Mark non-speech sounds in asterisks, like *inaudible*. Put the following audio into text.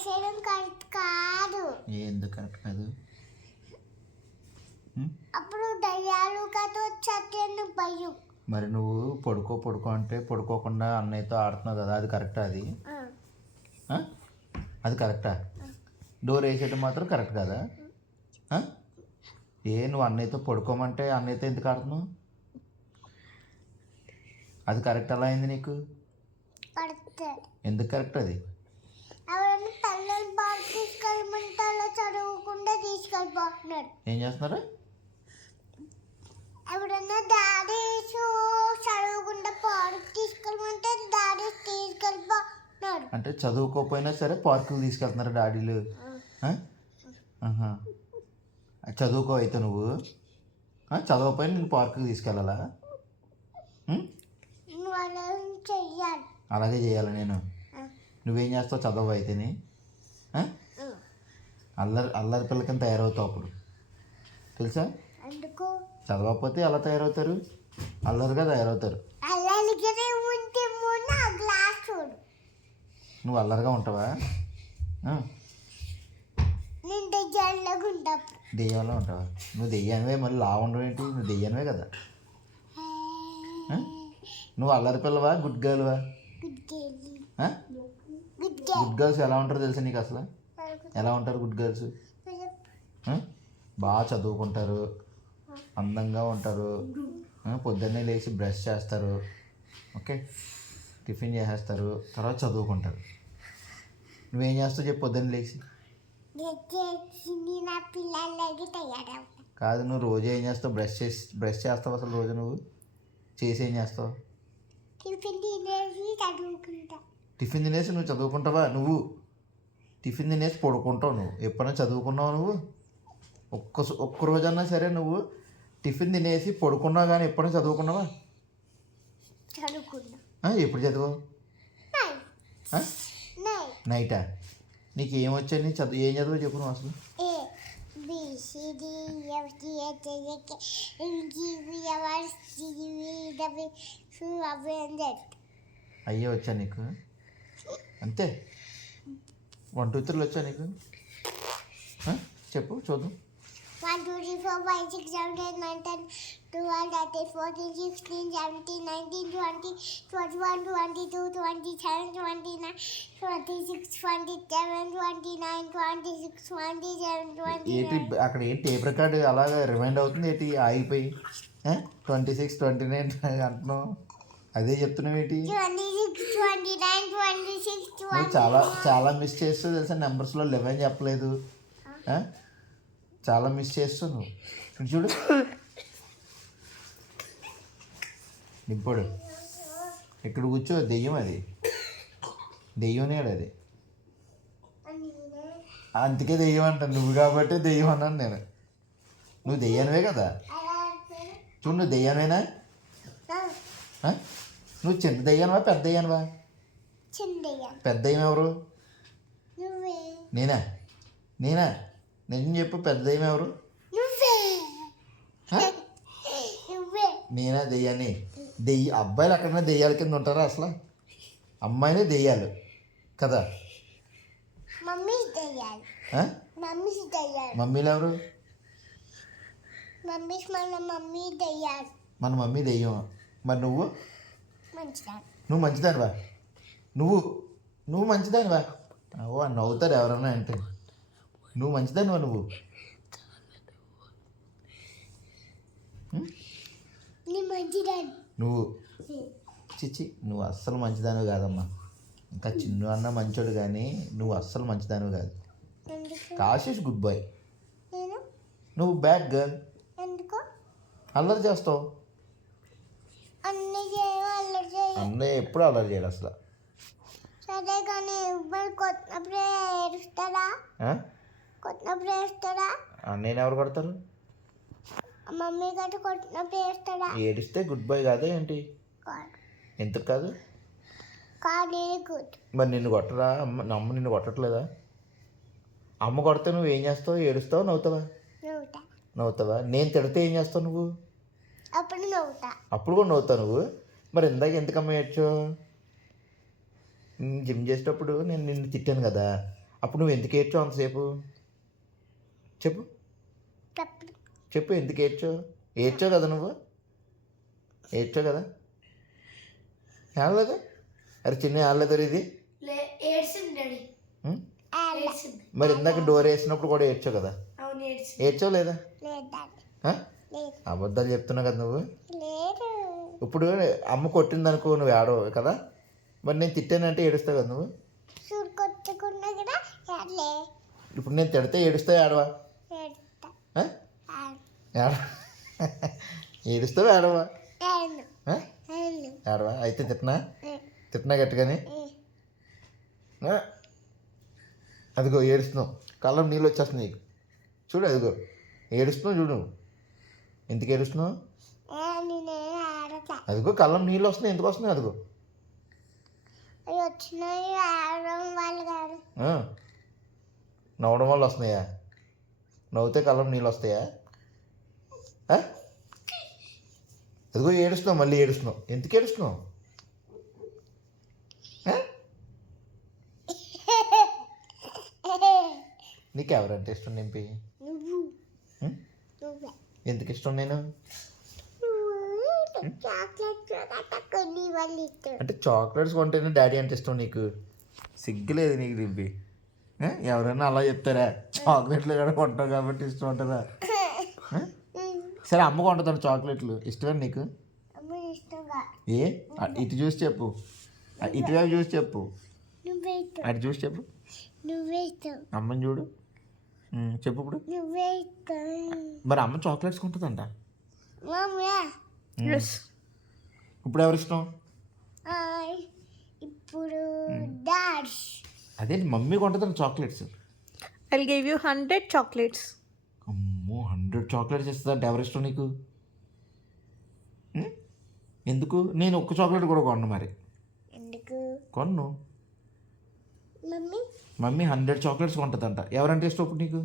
వేసేయడం correct కాదు. ఎందుకు correct కాదు? అప్పుడు దయ్యాలు కదా వచ్చేది భయం? మరి నువ్వు పడుకో పడుకో అంటే పడుకోకుండా అన్నయ్యతో ఆడుతున్నావు కదా అది కరెక్టా అది? అది కరెక్టా? డోర్ వేసేయడం మాత్రం కరెక్ట్ కదా? ఏ నువ్వు అన్నయ్యతో పడుకోమంటే అన్నయ్యతో ఎందుకు ఆడుతున్నావు? అది కరెక్ట్ ఎలా అయింది నీకు? ఎందుకు కరెక్ట్ అది? ఎవరైనా పిల్లలు బాగా తీసుకెళ్ళమంటే అలా చదవకుండా తీసుకెళ్ళిపోతున్నాడు ఏం చేస్తున్నారు? ఎవరైనా డాడీ చదవకుండా పార్క్ తీసుకెళ్ళమంటే డాడీ తీసుకెళ్ళిపోతున్నాడు అంటే చదువుకోకపోయినా సరే పార్కులు తీసుకెళ్తున్నారు డాడీలు. చదువుకో అయితే నువ్వు. ఆ, చదవకపోయినా నేను పార్కుకి తీసుకెళ్ళాలా? అలాగే చేయాలి నేను? నువ్వేం చేస్తావు చదవ అయితేనే. అల్లరి అల్లరి పిల్ల కింద తయారవుతావు అప్పుడు. తెలుసా? చదవకపోతే ఎలా తయారవుతారు? అల్లరిగా తయారవుతారు. నువ్వు అల్లరిగా ఉంటావా? దెయ్యంలో ఉంటావా? నువ్వు దెయ్యానివే మళ్ళీ లా ఉండవు ఏంటి? నువ్వు దెయ్యానివే కదా? నువ్వు అల్లరి పిల్లవా? గుడ్ గర్ల్వా? గుడ్ గర్ల్స్ ఎలా ఉంటారో తెలుసా నీకు అసలు? ఎలా ఉంటారు గుడ్ గర్ల్స్? బాగా చదువుకుంటారు. అందంగా ఉంటారు. ఆ? పొద్దున్నే లేచి బ్రష్ చేస్తారు. ఓకే టిఫిన్ చేసేస్తారు. తర్వాత చదువుకుంటారు. నువ్వేం చేస్తావు చెప్పు పొద్దున్న లేచి? కాదు నువ్వు రోజు ఏం చేస్తావు? బ్రష్ చేసి బ్రష్ చేస్తావు అసలు రోజు నువ్వు? చేసి ఏం చేస్తావు? టిఫిన్ తినేసి చదువుకుంటా. టిఫిన్ తినేసి నువ్వు చదువుకుంటావా? నువ్వు టిఫిన్ తినేసి పడుకుంటావు నువ్వు. ఎప్పుడైనా చదువుకున్నావు నువ్వు? ఒక్క ఒక్క రోజన్నా సరే నువ్వు టిఫిన్ తినేసి పడుకున్నావు కానీ ఎప్పుడైనా చదువుకున్నావా? ఎప్పుడు చదువు నైటా? నీకు ఏం వచ్చాయి? నీ చదువు ఏం చదువు చెప్పు నువ్వు అసలు. అయ్యే వచ్చా నీకు? అంతే. వన్ టూ త్రీలు వచ్చా నీకు? చెప్పు చూద్దాం. One two three four five six seven eight nine ten twelve thirteen fourteen sixteen seventeen nineteen twenty twenty one twenty two twenty seven twenty nine twenty six twenty seven twenty nine twenty six twenty seven twenty ఏంటి అక్కడ ఏంటి tape record అలాగా remind అవుతుంది ఏంటి? ఆగిపోయి. Twenty six twenty nine అంటున్నావు. అదే చెప్తున్నావు ఏంటి twenty six twenty nine twenty six నువ్వు ట్వంటీ చాలా చాలా మిస్ చేస్తూ తెలుసా? నెంబర్స్లో లెవెన్ చెప్పలేదు? చాలా మిస్ చేస్తావు నువ్వు. చూడు. ఇప్పుడు ఇక్కడ కూర్చో దెయ్యం అది. దెయ్యం నేడు అది. అందుకే దెయ్యం అంటాను నువ్వు కాబట్టి దెయ్యం అన్నాను నేను. నువ్వు దెయ్యానివే కదా? చూడు నువ్వు? నువ్వు చిన్న దెయ్యానివా పెద్ద దెయ్యానివా చిందయ్య పెద్ద దెయ్యం ఎవరు నేనా? నేనా? నిజం చెప్పు పెద్ద దెయ్యం ఎవరు నేనా? దెయ్యాన్ని. దెయ్య అబ్బాయిలు అక్కడనే దెయ్యాల కింద ఉంటారా అసలు? అమ్మాయినే దెయ్యాలు కదా? మమ్మీలు ఎవరు మన మమ్మీ దయ్యాలి. మన మమ్మీ దెయ్యం మరి నువ్వు? నువ్వు మంచిదానివా? నువ్వు నువ్వు మంచిదానివా? ఓ నవ్వుతారు ఎవరన్నా అంటే. నువ్వు మంచిదానివా నువ్వు? నువ్వు చిచ్చి నువ్వు అస్సలు మంచిదానివి కాదమ్మా. ఇంకా చిన్ను అన్న మంచోడు కానీ నువ్వు అస్సలు మంచిదానివి కాదు. Kashish good boy. నువ్వు బ్యాడ్ గర్ల్. అల్లరి చేస్తావు. అన్నయ్య ఎప్పుడు అల్లరి చేయడు అసలు. సరే కానీ మరి కొట్టినప్పుడే ఏడుస్తాడా? ఆ? కొట్టినప్పుడు వేస్తాడా అన్నయ్యని ఎవరు కొడతారు? మమ్మీ గట్ట కొట్టినప్పుడు వేస్తాడా ఏడిస్తే గుడ్ బాయ్ కాదా ఏంటి? ఎందుకు కాదు? కానీ గుడ్ మరి నిన్ను కొట్టరా? అమ్మ నా అమ్మ నిన్ను కొట్టట్లేదా? అమ్మ కొడితే నువ్వు ఏం చేస్తావు? ఏడుస్తావు నవ్వుతావా? నవ్వుతా. నవ్వుతావా? నేను తిడితే ఏం చేస్తావు నువ్వు? అప్పుడు నవ్వుతా. అప్పుడు కూడా నవ్వుతావు నువ్వు? మరి ఇందాక ఎందుకమ్మ ఏడ్చో? జిమ్ చేసేటప్పుడు నేను నిన్ను తిట్టాను కదా. అప్పుడు నువ్వు ఎందుకు ఏడ్చావు అంతసేపు? చెప్పు. చెప్పు ఎందుకు ఏడ్చావు? ఏడ్చావు కదా నువ్వు? ఏడ్చావు కదా? ఏడలేదా? అరే చిన్న ఏడలేదా ఇది? మరి ఇందాక డోర్ వేసినప్పుడు కూడా ఏడ్చావు కదా. ఏడ్చావు లేదా? అబద్ధాలు చెప్తున్నావు కదా నువ్వు. ఇప్పుడు అమ్మ కొట్టింది అనుకో నువ్వు ఏడవు కదా? మరి నేను తిట్టానంటే ఏడుస్తావు కదా నువ్వు? ఇప్పుడు నేను తిడితే ఏడుస్తావు ఏడవా? ఏడుస్తావు ఏడవా? ఏడవా? అయితే తిట్టినా తిట్టినా గట్టిగాని? అదిగో ఏడుస్తున్నావు. కళ్ళం నీళ్ళు వచ్చేస్తున్నాయి. నీకు చూడు అదిగో ఏడుస్తున్నావు చూడు నువ్వు. ఎందుకు ఏడుస్తున్నావు? అదిగో కళ్ళం నీళ్ళు వస్తున్నాయి ఎందుకు వస్తున్నాయి అదిగో. నవ్వడం వల్ల వస్తున్నాయా? నవ్వుతే కళ్ళం నీళ్ళు వస్తాయా? అదిగో ఏడుస్తున్నావు మళ్ళీ ఏడుస్తున్నావు. ఎందుకు ఏడుస్తున్నావు? *laughs* నీకు ఎవరంటే ఇష్టం నింపి? ఎందుకు ఇష్టం నేను నువ్వు చాక్లెట్ గట్ట కొన్ని వాళ్ళు ఇస్తారు అంటే చాక్లెట్స్ కొంటేనే డాడీ అంటే ఇష్టం నీకు? సిగ్గులేదు నీకు ఆ? ఎవరైనా అలా చెప్తారా? చాక్లెట్లు కూడా కొంటావు కాబట్టి ఇష్టం ఉంటారా ఆ? సరే అమ్మ కొంటుంది చాక్లెట్లు? ఇష్టమే నీకు? ఏ? ఇటు చూసి చెప్పు. ఆ, ఇటువైపు చూసి చెప్పు. అటు చూసి చెప్పు. అమ్మని చూడు. చెప్పు ఇప్పుడు. మరి అమ్మ చాక్లెట్స్ కొంటుందంట? ఇప్పుడు ఎవరు ఇష్టం ఇప్పుడు అదే mummy కొంటుందంట chocolates. I'll give you 100 chocolates. అమ్మో హండ్రెడ్ చాక్లెట్స్ ఇస్తుందంట. ఎవరు ఇష్టం నీకు? ఉమ్? ఎందుకు? నేను ఒక్క చాక్లెట్ కూడా కొన్ను మరి. ఎందుకు? కొన్ను. మమ్మీ? మమ్మీ హండ్రెడ్ చాక్లెట్స్ కొంటుందంట. ఎవరంటే ఇష్టం ఇప్పుడు నీకు?